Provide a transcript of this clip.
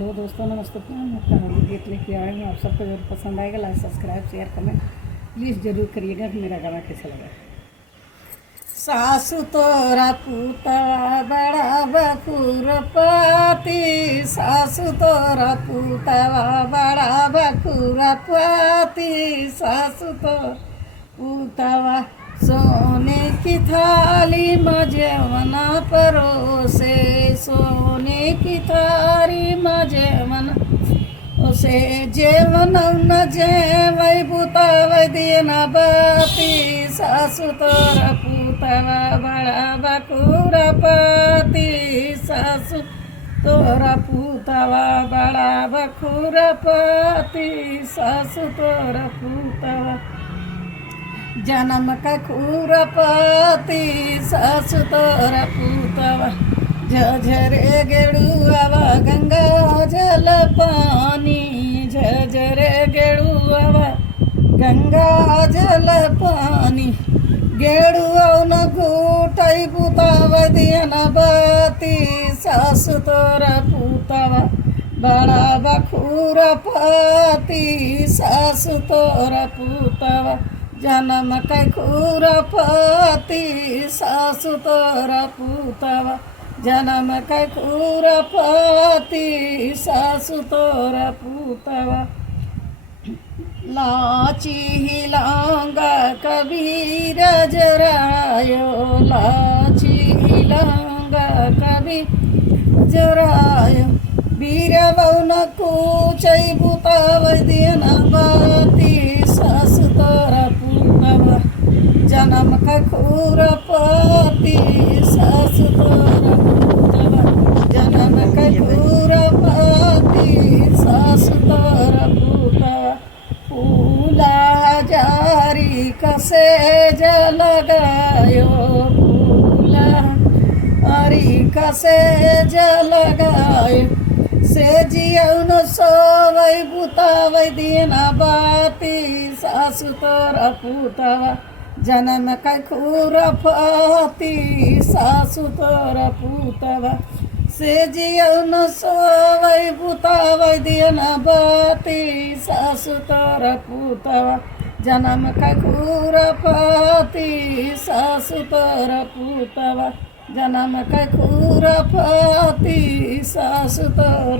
Hello दोस्तों, नमस्ते। मैं कहानी गीत लेके आई हूँ। आप सबको जरूर पसंद आएगा। Like, subscribe, share, comment please जरूर करिएगा कि मेरा गाना कैसा लगा। सासु तोरा पुतवा बड़ा बखुरपति, सासु तोरा पुतवा बड़ा बखुरपति, सासु तोरा पुतवा सोने की थाली में जेवना परोसे, सोने की थाली में जेवना उसे जेवन न जेवै बुतावै दियना बाती, सासु तोरा पुतवा बड़ा बखुरपति, सासु तोरा पुतवा बड़ा बखुरपति, सासु तोरा पुतवा जन्म का खुरपति, सासु तोरा पुतवा झझरे गेड़ुआवा गंगा जल पानी, झझरे गेड़ुआवा गंगा जल पानी, गेड़ुआ न घूटै पुतवा दियना बाती, सासु तोरा पुतवा बड़ा बखुरपति, सासु तोरा पुतवा जन्म कै खुरपति, सासु तोरा पुतवा जन्म कै खुरपति, सासु तोरा पुतवा लाची हिलांगा कबीर जरायो, लाची हिलांगा कबीर जरायो, वीर बौन कूचै बुतावै दियना बाती, सासु तोरा पुतवा जन्म का खुरपति, सासु तोरा पुतवा जन्म का खुरपति, सासु तोरा पुतवा फूला जारी कसे जलगायो, फूला हरी कसे जलगायो, से जियौन सोवै बुतावै दियना बाती, सासु तोरा पुतवा जन्म कै खुरपति, सासु तोरा पुतवा से जियौन सोवै बुतावै दियना बाती, सासु तोरा पुतवा जन्म कै खुरपति, सासु तोरा पुतवा जन्म कै खुरपति, सासु तोरा